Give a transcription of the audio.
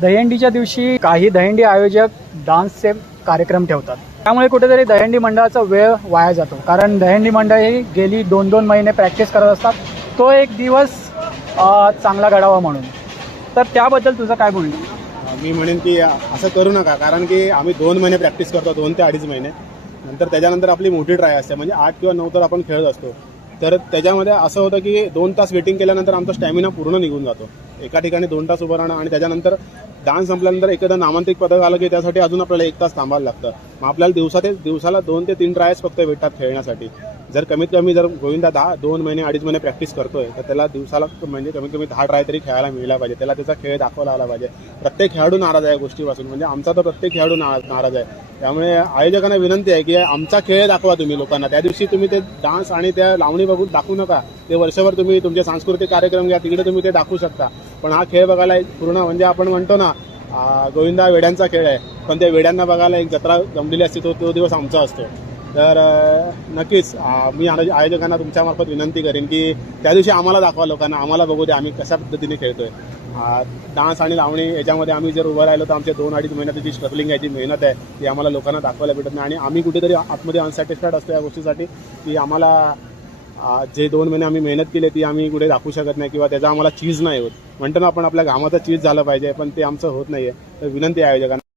दहीहंडीच्या दिवशी काही दहीहंडी आयोजक डान्सचे कार्यक्रम ठेवतात, त्यामुळे कुठेतरी दहीहंडी मंडळाचा वेळ वाया जातो. कारण दहीहंडी मंडळ ही गेली 2-2 महिने प्रॅक्टिस करत असतात, तो एक दिवस चांगला घडावा म्हणून. तर त्याबद्दल तुझं काय बोलणं? मी म्हणेन की असं करू नका, कारण की आम्ही 2 महिने प्रॅक्टिस करतो, 2 ते 2.5 महिने. नंतर त्याच्यानंतर आपली मोठी ट्राय असते, म्हणजे 8 किंवा 9 तर आपण खेळत असतो. तर त्याच्यामध्ये असं होतं की 2 तास वेटिंग केल्यानंतर आमचा स्टॅमिना पूर्ण निघून जातो. एका ठिकाणी 2 तास उभं राहणं आणि त्याच्यानंतर डान्स संपल्यानंतर एखादं नामांकित पदक आलं की त्यासाठी अजून आपल्याला 1 तास थांबायला लागतं. मग आपल्याला दिवसाला 2 ते 3 ट्रायल्स फक्त भेटतात खेळण्यासाठी. जर कमीत कमी जर गोविंदा 2 महिने 2.5 महिने प्रॅक्टिस करतोय, तर त्याला दिवसाला म्हणजे कमीत कमी 10 ट्राय तरी खेळायला मिळाला पाहिजे. त्याला त्याचा खेळ दाखवला आला पाहिजे. प्रत्येक खेळाडू नाराज आहे या गोष्टीपासून, म्हणजे आमचा तर प्रत्येक खेळाडू नाराज आहे. त्यामुळे आयोजकांना विनंती आहे की आमचा खेळ दाखवा तुम्ही लोकांना. त्या दिवशी तुम्ही ते डान्स आणि त्या लावणी बघून दाखवू नका. ते वर्षभर तुम्ही तुमचे सांस्कृतिक कार्यक्रम घ्या, तिकडे तुम्ही ते दाखवू शकता. पण हा खेळ बघायला पूर्ण म्हणजे आपण म्हणतो ना, गोविंदा वेड्यांचा खेळ आहे, पण त्या वेड्यांना बघायला एक जत्रा जमलेली असते, तो दिवस आमचा असतो. तर नक्कीच मी आयोजकांना तुमच्यामार्फत विनंती करेन की त्या दिवशी आम्हाला दाखवा लोकांना, आम्हाला बघू दे आम्ही कशा पद्धतीने खेळतोय. डान्स आणि लावणी याच्यामध्ये आम्ही जर उभं राहिलो तर आमच्या 2-2.5 महिन्याची जी स्ट्रगलिंग आहे, जी मेहनत आहे, ती आम्हाला लोकांना दाखवायला भेटत नाही. आणि आम्ही कुठेतरी आतमध्ये अनसॅटिस्फाईड असतो या गोष्टीसाठी की आम्हाला जे 2 महिने आम्ही मेहनत केली ती आम्ही कुठे दाखवू शकत नाही, किंवा त्याचा आम्हाला चीज नाही होत. म्हणतो ना आपण, आपल्या घामाचा चीज झालं पाहिजे, पण ते आमचं होत नाहीये. तर विनंती आहे आयोजकांना.